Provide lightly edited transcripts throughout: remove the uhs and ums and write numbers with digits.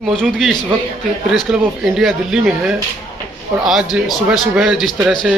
मौजूदगी इस वक्त press club of India Delhi में है और आज सुबह सुबह जिस तरह से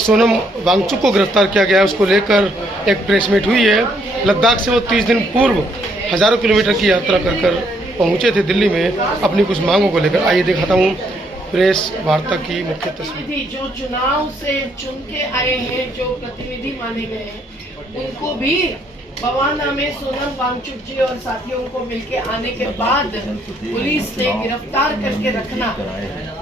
सोनम वांगचुक को गिरफ्तार किया गया है उसको लेकर एक प्रेस मीट हुई है। लद्दाख से वो 30 दिन पूर्व हज़ारों किलोमीटर की यात्रा कर पहुंचे थे दिल्ली में अपनी कुछ मांगों को लेकर। आइए दिखाता हूं प्रेस वार्ता की मुख्य तस्वीर। जो चुनाव से चुन के आए हैं, जो प्रतिनिधि माने गए हैं, उनको भी बवाना में सोनम वांगचुक जी और साथियों को मिलके आने के बाद पुलिस ने गिरफ्तार करके रखना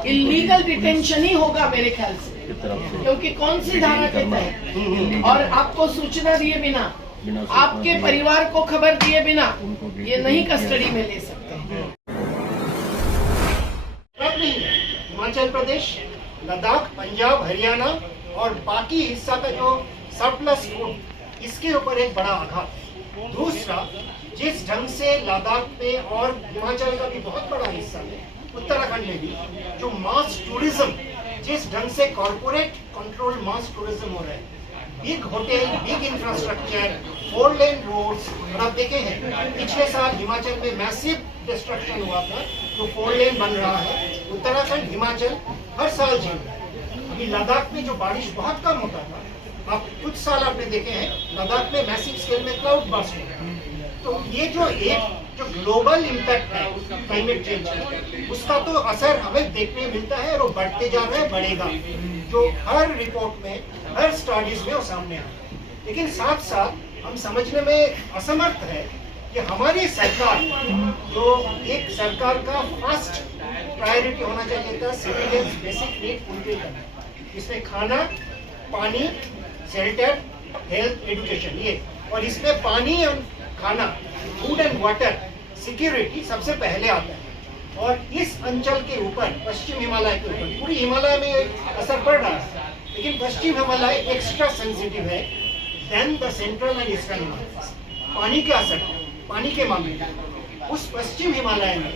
इलीगल डिटेंशन ही होगा मेरे ख्याल से, क्योंकि कौन सी धारा के तहत और आपको सूचना दिए बिना, आपके परिवार को खबर दिए बिना ये नहीं कस्टडी में ले सकते। हिमाचल प्रदेश, लद्दाख, पंजाब, हरियाणा और बाकी हिस्सा का जो सरप्लस फूड, इसके ऊपर एक बड़ा आघात। दूसरा, जिस ढंग से लद्दाख में और हिमाचल का भी बहुत बड़ा हिस्सा है, उत्तराखंड में भी जो मास टूरिज्म, जिस ढंग से कॉर्पोरेट कंट्रोल मास टूरिज्म हो रहा है, बिग होटल, बिग इंफ्रास्ट्रक्चर, 4 लेन रोड्स, और आप देखे हैं पिछले साल हिमाचल में मैसिव डिस्ट्रक्शन हुआ था, जो 4 लेन बन रहा है। उत्तराखंड, हिमाचल हर साल झेल रहा है। अभी लद्दाख में जो बारिश बहुत कम होता था, आप कुछ साल आपने देखे हैं लद्दाख में मैसिव स्केल में क्लाउड बर्स्ट हो रहा है। तो ये जो ग्लोबल इम्पैक्ट है क्लाइमेट चेंज का, उसका तो असर हमें देखने मिलता है और वो बढ़ते जा रहा है, बढ़ेगा, जो हर रिपोर्ट में, हर स्टडीज में वो सामने आ रहा है। लेकिन साथ साथ हम समझने में असमर्थ है कि हमारी सरकार, जो एक सरकार का फर्स्ट प्रायोरिटी होना चाहिए था सिविलियंस बेसिक नीड फुलफिल करना, इसमें खाना, पानी, शेल्टर, हेल्थ, एजुकेशन, ये, और इसमें पानी और खाना, फूड एंड वाटर, सिक्योरिटी सबसे पहले आता है। और इस अंचल के ऊपर, पश्चिम हिमालय के ऊपर, पूरी हिमालय में असर पड़ रहा है, लेकिन पश्चिम हिमालय एक्स्ट्रा सेंसिटिव है than the central and eastern Himalaya. पानी के असर, पानी के मामले में उस पश्चिम हिमालय में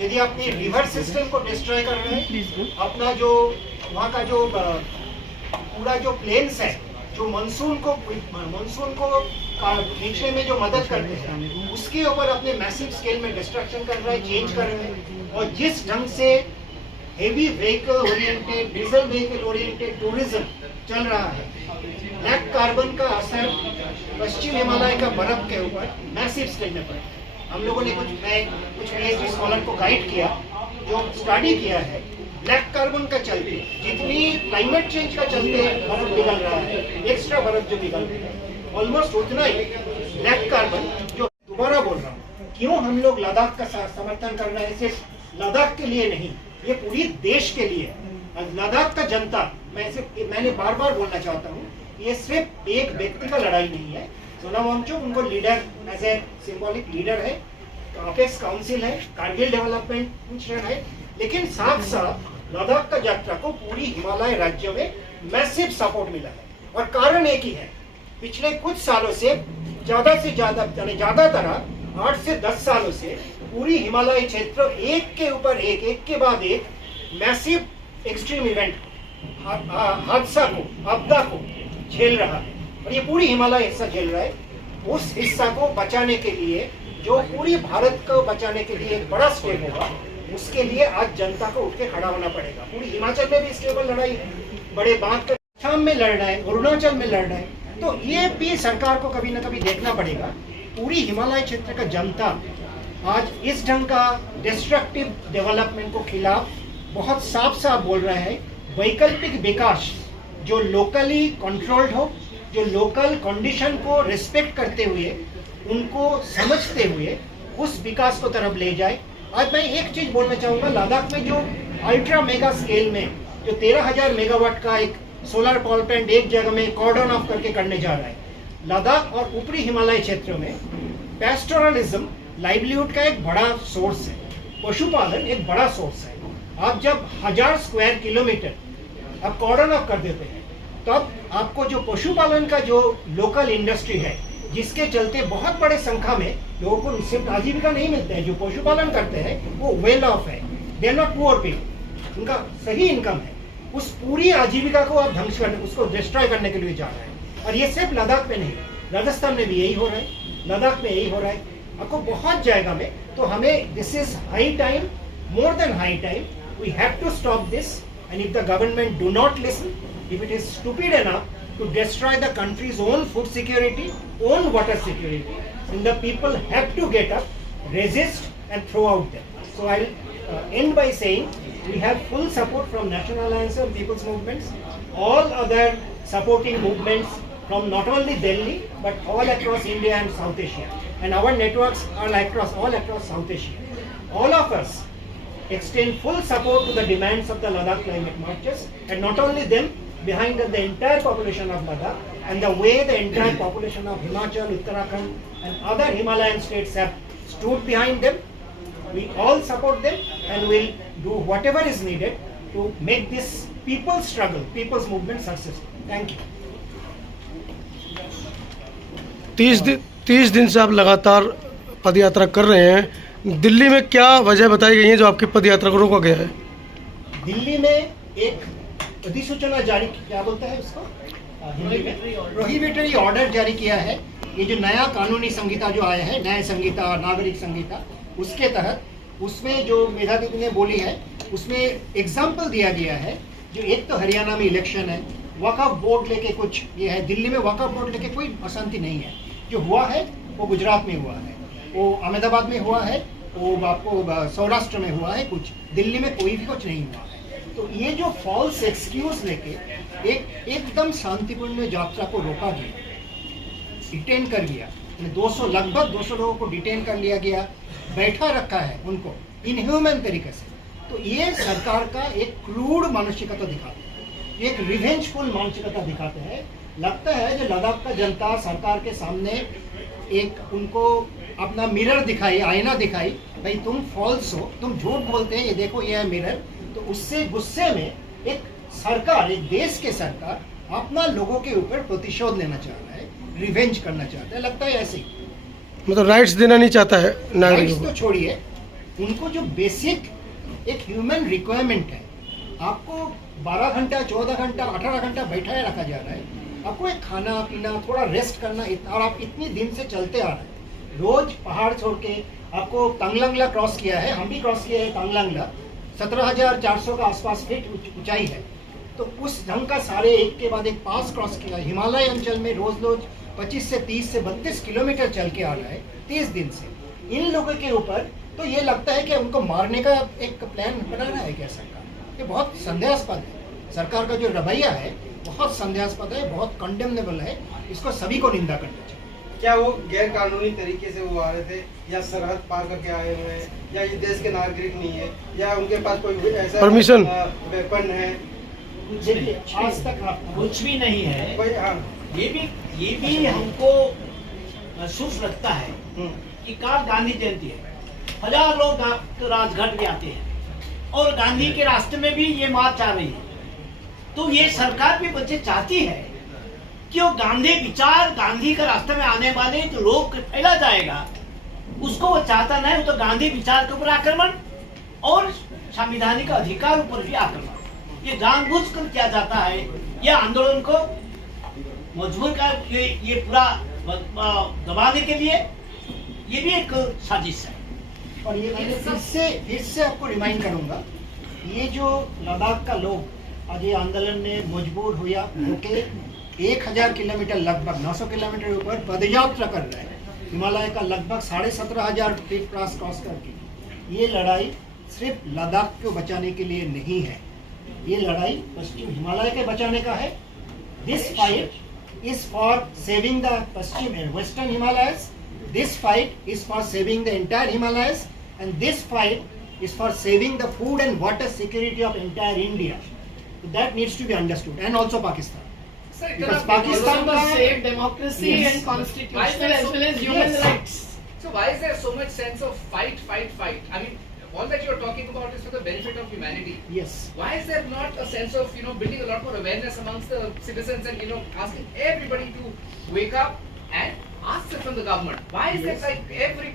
यदि अपनी रिवर सिस्टम को डिस्ट्रॉय कर रहे हैं, अपना जो वहाँ का जो पूरा जो प्लेन्स है, जो मानसून को खींचने में जो मदद करते हैं, उसके ऊपर अपने मैसिव स्केल में डिस्ट्रक्शन कर रहा है, चेंज कर रहे हैं। और जिस ढंग से heavy vehicle oriented, diesel vehicle oriented tourism चल रहा है, ब्लैक कार्बन का असर पश्चिम हिमालय का बर्फ के ऊपर मैसिव स्केल में पड़ा। हम लोगों ने कुछ पीएचडी स्कॉलर को गाइड किया, जो स्टडी किया है, ब्लैक कार्बन का चलते, जितनी क्लाइमेट चेंज का चलते बर्फ पिघल रहा है, एक्स्ट्रा बर्फ जो पिघल रहा है, ऑलमोस्ट उतना ही ब्लैक कार्बन, जो दोबारा बोल रहा हूँ, क्यों हम लोग लद्दाख का समर्थन कर रहे हैं, सिर्फ लद्दाख के लिए नहीं, ये पूरी देश के लिए। लद्दाख का जनता, मैंने बार बार बोलना चाहता हूँ, ये सिर्फ एक व्यक्ति का लड़ाई नहीं है। सोनम वांगचुक उनको leader, as a symbolic leader है, अपेक्स काउंसिल है, कारगिल डेवलपमेंट मिशन है, लेकिन साथ साथ लद्दाख का यात्रा को पूरी हिमालय राज्यों में मैसिव सपोर्ट मिला है। और कारण एक ही है, पिछले कुछ सालों से ज्यादातर 8 से 10 सालों से पूरी हिमालय क्षेत्र एक के ऊपर एक के बाद एक मैसिव एक्सट्रीम इवेंट, हादसा को, आपदा को झेल रहा है, और ये पूरी हिमालय हिस्सा झेल रहा है। उस हिस्सा को बचाने के लिए, जो पूरी भारत को बचाने के लिए एक बड़ा स्टेप होगा, उसके लिए आज जनता को उठ के खड़ा होना पड़ेगा। पूरी हिमाचल में भी इसके ऊपर लड़ाई है, बड़े बांध कर असम में लड़ रहा है, अरुणाचल में लड़ रहा है, तो ये भी सरकार को कभी ना कभी देखना पड़ेगा। पूरी हिमालय क्षेत्र का जनता आज इस ढंग का डिस्ट्रक्टिव डेवलपमेंट को खिलाफ बहुत साफ साफ बोल रहा है। वैकल्पिक विकास जो लोकली कंट्रोल्ड हो, जो लोकल कंडीशन को रिस्पेक्ट करते हुए, उनको समझते हुए उस विकास को तरफ ले जाए। आज मैं एक चीज बोलना चाहूंगा, लद्दाख में जो अल्ट्रा मेगा स्केल में जो 13,000 मेगावाट का एक सोलर पावर प्लांट एक जगह में कॉर्डन ऑफ करके करने जा रहा है, लद्दाख और ऊपरी हिमालय क्षेत्र में पैस्टोरलिज्म लाइवलीहुड का एक बड़ा सोर्स है, पशुपालन एक बड़ा सोर्स है। आप जब 1000 स्क्वायर किलोमीटर आप कॉर्डन ऑफ कर देते हैं, तब आपको जो पशुपालन का जो लोकल इंडस्ट्री है, जिसके चलते बहुत बड़े संख्या में लोगों को सिर्फ आजीविका नहीं मिलता है, जो पशुपालन करते हैं वो वेल ऑफ है, they are not poor people, उनका सही इनकम है, उस पूरी आजीविका को आप ध्वंस करने, उसको डिस्ट्रॉय करने के लिए जा रहे हैं। और ये सिर्फ लद्दाख में नहीं, राजस्थान में भी यही हो रहा है, लद्दाख में यही हो रहा है, आपको बहुत जाएगा में, तो हमें this is high time, more than high time, we have to stop this, and if the government do not listen, if it is stupid enough to destroy the country's own food security, own water security, then the people have to get up, resist and throw out them. So I'll end by saying we have full support from National Alliance of People's Movements, all other supporting movements from not only Delhi but all across India and South Asia, and our networks are all across South Asia. All of us extend full support to the demands of the Ladakh climate marchers, and not only them, behind the entire population of Ladakh, and the way the entire population of Himachal, Uttarakhand and other Himalayan states have stood behind them. We all support them and will do whatever is needed to make this people's struggle, people's movement successful. Thank you. 30 दिन से आप लगातार पद यात्रा कर रहे हैं। दिल्ली में क्या वजह बताई गई है जो आपकी पद यात्रा को रोका गया है? दिल्ली में एक अधिसूचना जारी, क्या बोलता है उसको हिंदी में, प्रोहिबिटरी ऑर्डर जारी किया है। ये जो नया कानूनी संहिता जो आया है, न्याय संहिता, नागरिक संहिता, उसके तहत उसमें जो मेधा दीदी ने बोली है, उसमें एग्जाम्पल दिया गया है। जो एक तो हरियाणा में इलेक्शन है, वक्फ बोर्ड लेके कुछ ये है, दिल्ली में वक्फ बोर्ड लेके कोई अशांति नहीं है। जो हुआ है वो गुजरात में हुआ है, वो अहमदाबाद में हुआ है, वो आपको सौराष्ट्र में हुआ है कुछ, दिल्ली में कोई भी कुछ नहीं हुआ है। तो ये जो फॉल्स एक्सक्यूज लेके एकदम शांतिपूर्ण यात्रा को रोका गया, डिटेन कर गया, लगभग 200 लोगों को डिटेन कर लिया गया, बैठा रखा है उनको इनह्यूमन तरीके से। तो ये सरकार का एक क्रूड मानसिकता दिखाते हैं, एक रिवेंजफुल मानसिकता दिखाते हैं। लगता है जो लद्दाख का जनता सरकार के सामने एक उनको अपना मिरर दिखाई, आईना दिखाई, भाई तुम फॉल्स हो, तुम झूठ बोलते हैं, ये देखो ये है मिरर। तो उससे गुस्से में एक सरकार, एक देश के सरकार अपना लोगों के ऊपर प्रतिशोध लेना चाह रहा है, रिवेंज करना चाहता है, लगता है ऐसे ही। मतलब राइट्स देना नहीं चाहता है नागरिकों को। तो छोड़िए, उनको जो बेसिक एक ह्यूमन रिक्वायरमेंट है, आपको 12 घंटा, 14 घंटा, 18 घंटा बैठाए रखा जा रहा है, आपको एक खाना पीना, थोड़ा रेस्ट करना, और आप इतनी दिन से चलते आ रहे हैं, रोज पहाड़ छोड़ के आपको तांगलंगला क्रॉस किया है, हम भी क्रॉस किया है तांगलंगला, 17,400 का आसपास फीट ऊंचाई है। तो उस ढंग का सारे एक के बाद एक पास क्रॉस किया, हिमालय अंचल में रोज 25 से 30 से 32 किलोमीटर चल के आ रहा है 30 दिन से। इन लोगों के ऊपर तो ये लगता है कि उनको मारने का एक प्लान बना रहा है क्या सरकार? ये बहुत संदेहास्पद है। सरकार का जो रवैया है बहुत संदेहास्पद है, बहुत कंडेमनेबल है, इसको सभी को निंदा करना चाहिए। क्या वो गैर कानूनी तरीके से वो आ रहे थे, या सरहद पार करके आए हुए हैं, या ये देश के नागरिक नहीं है, या उनके पास कोई ऐसा परमिशन वेपन है? देखिए आज तक कुछ भी नहीं है। कोई हाँ, ये भी हमको महसूस लगता है कि कल गांधी जयंती है, 1000 लोग राजघाट में आते हैं और गांधी के रास्ते में भी ये मार्च आ रही है। तो ये सरकार भी बच्चे चाहती है कि वो गांधी विचार, गांधी के रास्ते में आने वाले जो लोग फैला जाएगा, उसको वो चाहता नहीं। वो तो गांधी विचार के ऊपर आक्रमण और संवैधानिक अधिकार ऊपर भी आक्रमण, ये जानबूझकर किया जाता है। ये आंदोलन को मजबूर कर ये पूरा दबाने के लिए ये भी एक साजिश है। और ये मैं फिर से आपको रिमाइंड करूंगा, ये जो लद्दाख का लोग आज ये आंदोलन में मजबूर हुआ होके 1000 किलोमीटर, लगभग 900 किलोमीटर ऊपर पदयात्रा कर रहे हैं, हिमालय का लगभग 17,500 फीट क्रॉस करके। ये लड़ाई सिर्फ लद्दाख को बचाने के लिए नहीं है, ये लड़ाई पश्चिम हिमालय के बचाने का है। This fight is for saving the western Himalayas. This fight is for saving the entire Himalayas, and this fight is for saving the food and water security of entire India. So that needs to be understood, and also Pakistan. Because Pakistan to save democracy Yes. and constitutional as well as human Yes. rights. So why is there so much sense of fight? I mean, all that you're talking about is for the benefit of humanity. Yes. Why is there not a sense of, building a lot more awareness amongst the citizens and, asking everybody to wake up and ask it from the government? Why is Yes. it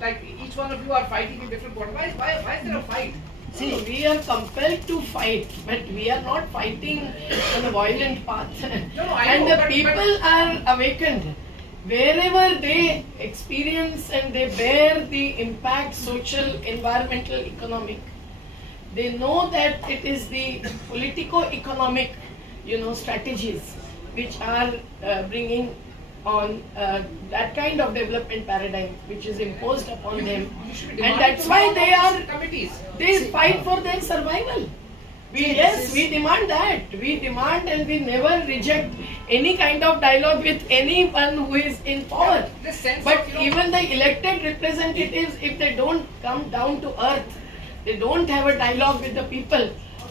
like each one of you are fighting in different borders? Why is there a fight? See, we are compelled to fight, but we are not fighting on a violent path. No, I And know, the but- people are awakened. wherever they experience and they bear the impact, social, environmental, economic, they know that it is the politico-economic, strategies which are bringing on that kind of development paradigm which is imposed upon them, and that's why committees. they fight for their survival. We demand that. We demand and we never reject any kind of dialogue with anyone who is in power. This sense But of, even the elected representatives, if they don't come down to earth, they don't have a dialogue with the people,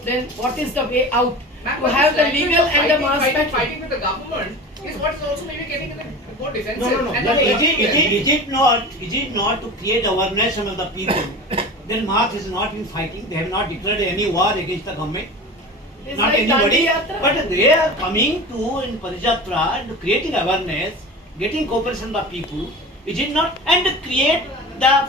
then what is the way out? Ma'am, To but have the this language legal of and the mass battle. fighting with the government is what is also maybe getting in the more defensive. No. And But the- is it not to create awareness among the people? Then Marx is not in fighting. They have not declared any war against the government. It's Not like anybody. Dandi Yatra. But they are coming to in Padjatra and creating awareness, getting cooperation of the people. Is it not? And create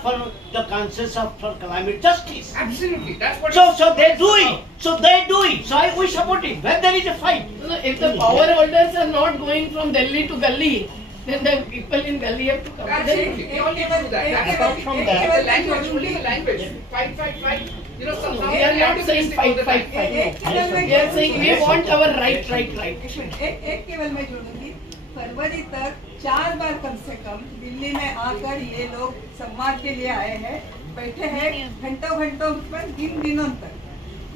for the conscience of for climate justice. Absolutely, that's what. So they do it. So we support it. When there is a fight. No, if the power holders are not going from Delhi to Gully, then the people in Gully have to come to Absolutely, Delhi. we all need to do that. That's Apart from that- the language, only the language. Fight. Somehow We are not saying fight. We are saying we want our right. एक केवल मैं जोड़ूंगी, फरवरी तक 4 बार कम से कम दिल्ली में आकर ये लोग संवाद के लिए आए हैं, बैठे हैं घंटों पर दिनों तक,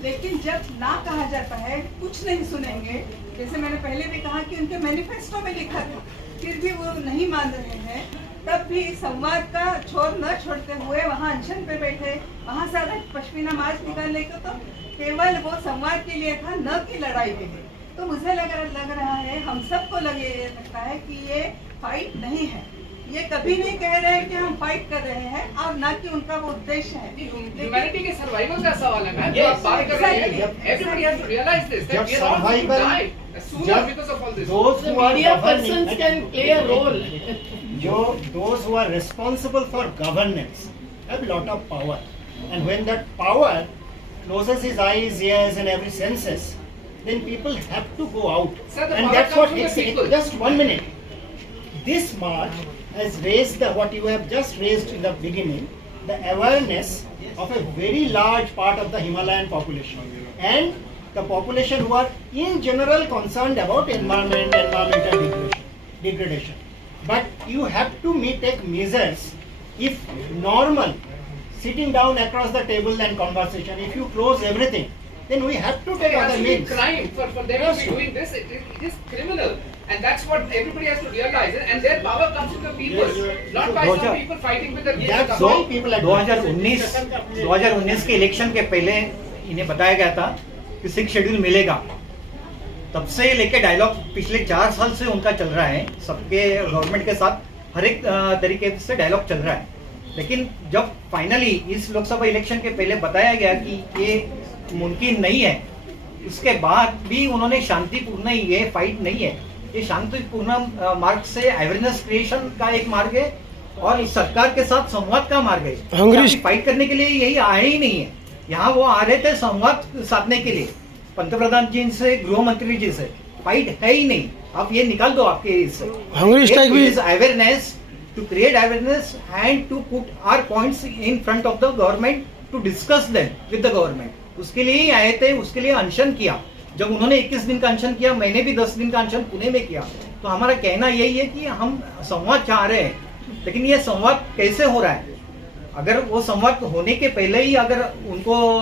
लेकिन जब ना कहा जाता है कुछ नहीं सुनेंगे। जैसे मैंने पहले भी कहा कि उनके मैनिफेस्टो में लिखा था, फिर भी वो नहीं मान रहे हैं। तब भी संवाद का छोर न छोड़ते हुए वहाँ अनशन पे बैठे, वहाँ से अगर पश्मीना मार्च निकालने को तो केवल वो संवाद के लिए था, न कि लड़ाई के लिए। तो मुझे लग रहा है, हम सबको लगता है कि ये फाइट नहीं है। ये कभी नहीं कह रहे हैं कि हम फाइट कर रहे हैं, और ना कि उनका वो उद्देश्य है। ह्यूमैनिटी के सर्वाइवल का सवाल है मैम, जो Yes, आप बात कर रहे हैं। exactly. Everybody has to realize this, that जब we are all going to survival- die sooner जब because of all this. Those The who are media governing, persons can play a role. those who are responsible for governance have a lot of power, and when that power closes his eyes, ears, and every senses, then people have to go out. Sir, the And power that's comes what from the it's people. just 1 minute. This march has raised what you have just raised in the beginning, the awareness of a very large part of the Himalayan population and the population who are in general concerned about environmental degradation. But you have to take measures. If normal sitting down across the table and conversation, if you close everything, then we have to take It has other to be means. crime for them Yes, to be sir. doing this. It is criminal, and that's what everybody has to realize. And their power comes from the people, not by some people fighting with the That's government. why people are 2019 के election के पहले इन्हें बताया गया था कि 6 schedule मिलेगा। तब से लेके डायलॉग पिछले 4 साल से उनका चल रहा है, सबके गवर्नमेंट के साथ हर एक तरीके से डायलॉग चल रहा है। लेकिन जब फाइनली इस लोकसभा इलेक्शन के पहले बताया गया कि ये मुमकिन नहीं है, उसके बाद भी उन्होंने शांतिपूर्ण ये फाइट नहीं है, ये शांतिपूर्ण मार्ग से अवेयरनेस क्रिएशन का एक मार्ग है और सरकार के साथ संवाद का मार्ग है। हंगरी- फाइट करने के लिए यही आए ही नहीं है, यहाँ वो आ रहे थे संवाद साधने के लिए, पंतप्रधान जी से, गृह मंत्री जी से। फाइट है ही नहीं, आप ये निकाल दो आपके इससे। हंगरी स्ट्राइक भी awareness to create awareness and to put our points in front of the government to discuss them with the government. उसके लिए ही आए थे, उसके लिए अनशन किया। जब उन्होंने 21 दिन का अनशन किया, मैंने भी 10 दिन का अनशन पुणे में किया। तो हमारा कहना यही है कि हम संवाद चाह रहे हैं, लेकिन ये संवाद कैसे हो रहा है? अगर वो संवाद होने के पहले ही अगर उनको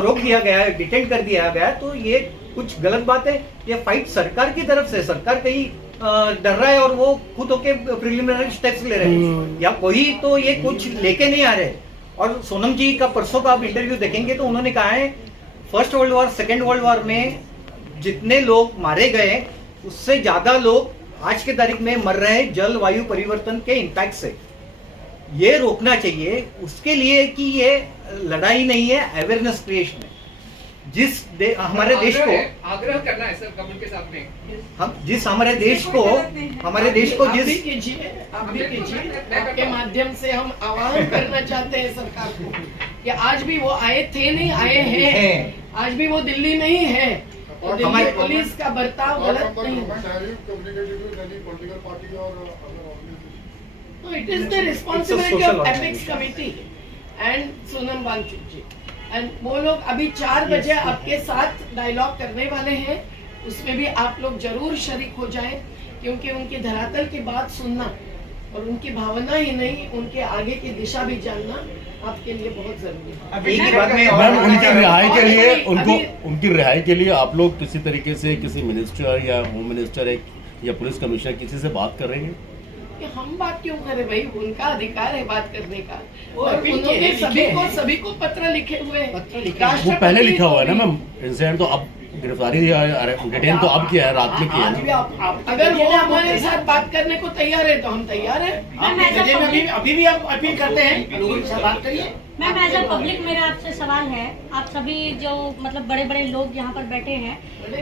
रोक दिया गया, डिटेन कर दिया गया, तो ये कुछ गलत बात है। ये फाइट सरकार की तरफ से, सरकार कहीं डर रहा है और वो खुद होके प्रिलिमिनरी स्टेप्स ले रहे हैं, या कोई तो ये कुछ लेके नहीं आ रहे। और सोनम जी का परसों का आप इंटरव्यू देखेंगे तो उन्होंने कहा है first world war, second world war में जितने लोग मारे गए उससे ज्यादा लोग आज के तारीख में मर रहे हैं जलवायु परिवर्तन के इम्पैक्ट से। ये रोकना चाहिए, उसके लिए कि ये लड़ाई नहीं है, अवेयरनेस क्रिएशन है। हमारे देश को आग्रह करना है सर गवर्नमेंट के साथ में, हम जिस हमारे देश को आप भी कीजिए, आपके माध्यम से हम आह्वान करना चाहते हैं सरकार को कि आज भी वो आए थे नहीं, आए हैं, आज भी वो दिल्ली नहीं है, तो दिल्ली पुलिस का बर्ताव गलत नहीं है। No, it is the responsibility of Apex Committee and Sonam Wangchuk ji. And वो लोग अभी 4 बजे आपके साथ डायलॉग करने वाले हैं, उसमें भी आप लोग जरूर शरीक हो जाएं, क्योंकि उनकी धरातल की बात सुनना और उनकी भावना ही नहीं, उनके आगे की दिशा भी जानना आपके लिए बहुत जरूरी है। अब एक ही बात में और मैम, उनकी रिहाई के लिए अभी- उनकी रिहाई के लिए आप लोग किसी तरीके से किसी मिनिस्टर या होम मिनिस्टर या पुलिस कमिश्नर किसी से बात कर रहे हैं? कि हम बात क्यों करें भाई, उनका अधिकार है बात करने का। वो और अपील उन्होंने किए हैं, सभी को पत्र लिखे हुए हैं। पत्र लिखे हैं। वो पहले लिखा हुआ है ना मैम, इंसिडेंट तो अब गिरफ्तारी डिटेन तो अब किया है, रात में किया आज है भी ना। आप अगर वो हमारे साथ बात करने को तैयार है तो हम तैयार हैं। आप नतीजे में अभी भी आप अपील करते हैं लोगों के साथ बात करिए। मैम एज अ पब्लिक मेरा आपसे सवाल है, आप सभी जो मतलब बड़े बड़े लोग यहाँ पर बैठे हैं,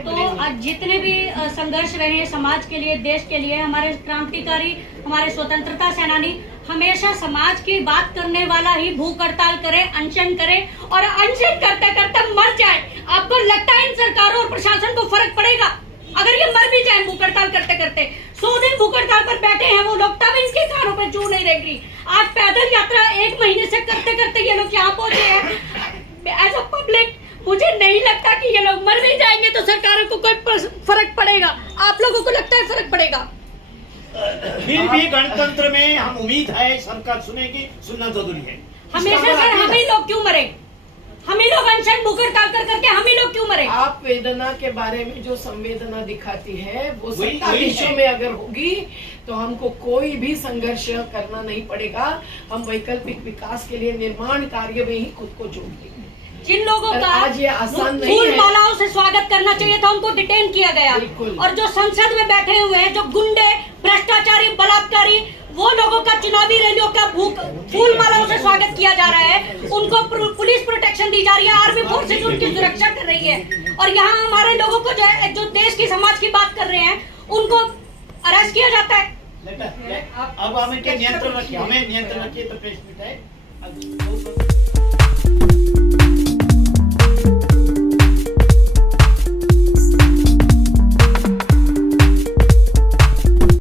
तो आज जितने भी संघर्ष रहे हैं समाज के लिए, देश के लिए, हमारे क्रांतिकारी, हमारे स्वतंत्रता सेनानी हमेशा समाज की बात करने वाला ही भूख हड़ताल करे, अनशन करे और अनशन करते करते मर जाए। आपको लगता है इन सरकारों और प्रशासन को फर्क पड़ेगा अगर ये मर भी जाए भूख हड़ताल करते करते? 100 दिन भूख हड़ताल पर बैठे हैं वो लोग, तब इनके कानों पे जू नहीं रहेगी। आज पैदल यात्रा 1 महीने से करते करते ये लोग यहाँ पहुंचे हैं। एज अ पब्लिक मुझे नहीं लगता कि ये लोग मर भी जाएंगे तो सरकारों को कोई फर्क पड़ेगा। आप लोगों को लगता है फर्क पड़ेगा? फिर भी गणतंत्र में हम उम्मीद है सरकार सुनेगी, सुनना जरूरी है। हमेशा सर हम ही लोग क्यों मरे? हम ही लोग अनशन भूख हड़ताल कर करके हम ही लोग क्यों मरे? आप वेदना के बारे में जो संवेदना दिखाती है वो वही- सत्ता वही विषयों है। में अगर होगी तो हमको कोई भी संघर्ष करना नहीं पड़ेगा। हम वैकल्पिक विकास के लिए निर्माण कार्य में ही खुद को जोड़ देंगे। जिन लोगों और का आज ये आसान नहीं फूल है। मालाओं से स्वागत करना चाहिए था उनको डिटेन किया गया। बिल्कुल। और जो संसद में बैठे हुए हैं, जो गुंडे, भ्रष्टाचारी, बलात्कारी, वो लोगों का चुनावी रैलियों का फूल मालाओं से स्वागत किया जा रहा है। उनको पुलिस प्रोटेक्शन दी जा रही है, आर्मी फोर्सेज उनकी सुरक्षा कर रही है। और यहाँ हमारे लोगों को जो देश की समाज की बात कर रहे हैं उनको अरेस्ट किया जाता है। अब हमें नियंत्रण रखिए, हमें नियंत्रण रखिए तो प्रेस मीट है।